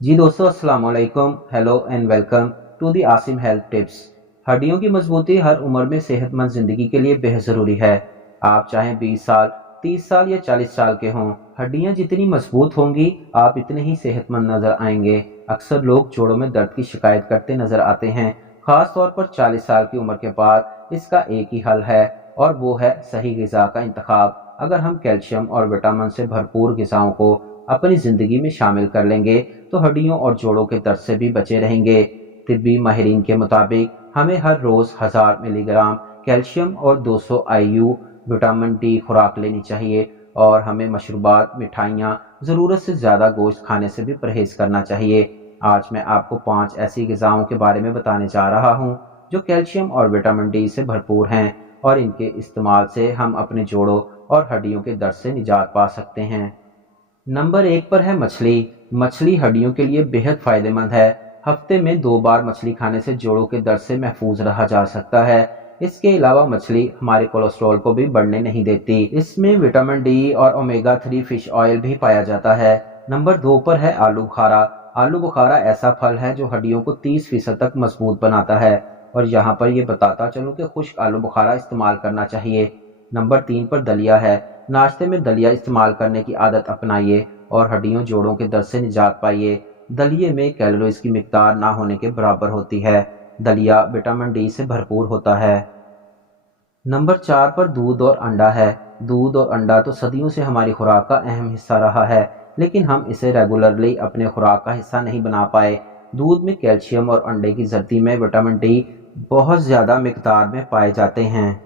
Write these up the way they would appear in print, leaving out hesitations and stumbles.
जी दोस्तों, अस्सलाम वालेकुम। Hello and welcome to the Asim health tips. हड्डियों की मजबूती हर उम्र में सेहतमंद ज़िंदगी के लिए बेहद ज़रूरी है। आप चाहे 20 साल, 30 साल या 40 साल के हों, हड्डियां जितनी मजबूत होंगी आप इतने ही सेहतमंद नज़र आएंगे। अक्सर लोग जोड़ों में दर्द की शिकायत करते नज़र आते हैं, ख़ास तौर पर 40 साल की उम्र के बाद। इसका एक ही हल है और वो है सही ग़िज़ा का इंतखाब। अगर हम कैल्शियम और विटामिन से भरपूर ग़िज़ाओं को अपनी ज़िंदगी में शामिल कर लेंगे तो हड्डियों और जोड़ों के दर्द से भी बचे रहेंगे। तिब्बी माहिरीन के मुताबिक हमें हर रोज़ 1000 मिलीग्राम कैल्शियम और 200 IU विटामिन डी खुराक लेनी चाहिए और हमें मशरूबात, मिठाइयाँ, ज़रूरत से ज़्यादा गोश्त खाने से भी परहेज़ करना चाहिए। आज मैं आपको 5 ऐसी ग़िज़ाओं के बारे में बताने जा रहा हूँ जो कैल्शियम और विटामिन डी से भरपूर हैं और इनके इस्तेमाल से हम अपने जोड़ों और हड्डियों के दर्द से निजात पा सकते हैं। नंबर 1 पर है मछली। मछली हड्डियों के लिए बेहद फायदेमंद है। हफ्ते में 2 बार मछली खाने से जोड़ों के दर्द से महफूज रहा जा सकता है। इसके अलावा मछली हमारे कोलेस्ट्रॉल को भी बढ़ने नहीं देती। इसमें विटामिन डी और ओमेगा 3 फिश ऑयल भी पाया जाता है। नंबर 2 पर है आलू बुखारा। आलू बुखारा ऐसा फल है जो हड्डियों को 30% तक मजबूत बनाता है और यहाँ पर ये बताता चलूँ कि खुश्क आलू बुखारा इस्तेमाल करना चाहिए। नंबर 3 पर दलिया है। नाश्ते में दलिया इस्तेमाल करने की आदत अपनाइए और हड्डियों जोड़ों के दर्द से निजात पाइए। दलिये में कैलोरीज की मिकदार ना होने के बराबर होती है। दलिया विटामिन डी से भरपूर होता है। नंबर 4 पर दूध और अंडा है। दूध और अंडा तो सदियों से हमारी खुराक का अहम हिस्सा रहा है, लेकिन हम इसे रेगुलरली अपने खुराक का हिस्सा नहीं बना पाए। दूध में कैल्शियम और अंडे की जर्दी में विटामिन डी बहुत ज़्यादा मिकदार में पाए जाते हैं।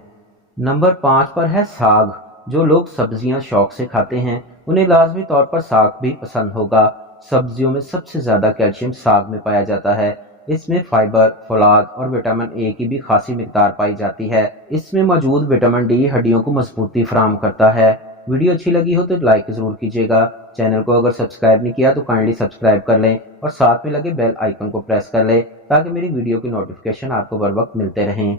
नंबर 5 पर है साग। जो लोग सब्जियां शौक से खाते हैं उन्हें लाजमी तौर पर साग भी पसंद होगा। सब्जियों में सबसे ज़्यादा कैल्शियम साग में पाया जाता है। इसमें फाइबर, फौलाद और विटामिन ए की भी खासी मिकदार पाई जाती है। इसमें मौजूद विटामिन डी हड्डियों को मजबूती फराहम करता है। वीडियो अच्छी लगी हो तो लाइक ज़रूर कीजिएगा। चैनल को अगर सब्सक्राइब नहीं किया तो काइंडली सब्सक्राइब कर लें और साथ में लगे बेल आइकन को प्रेस कर लें ताकि मेरी वीडियो की नोटिफिकेशन आपको बर वक्त मिलते रहें।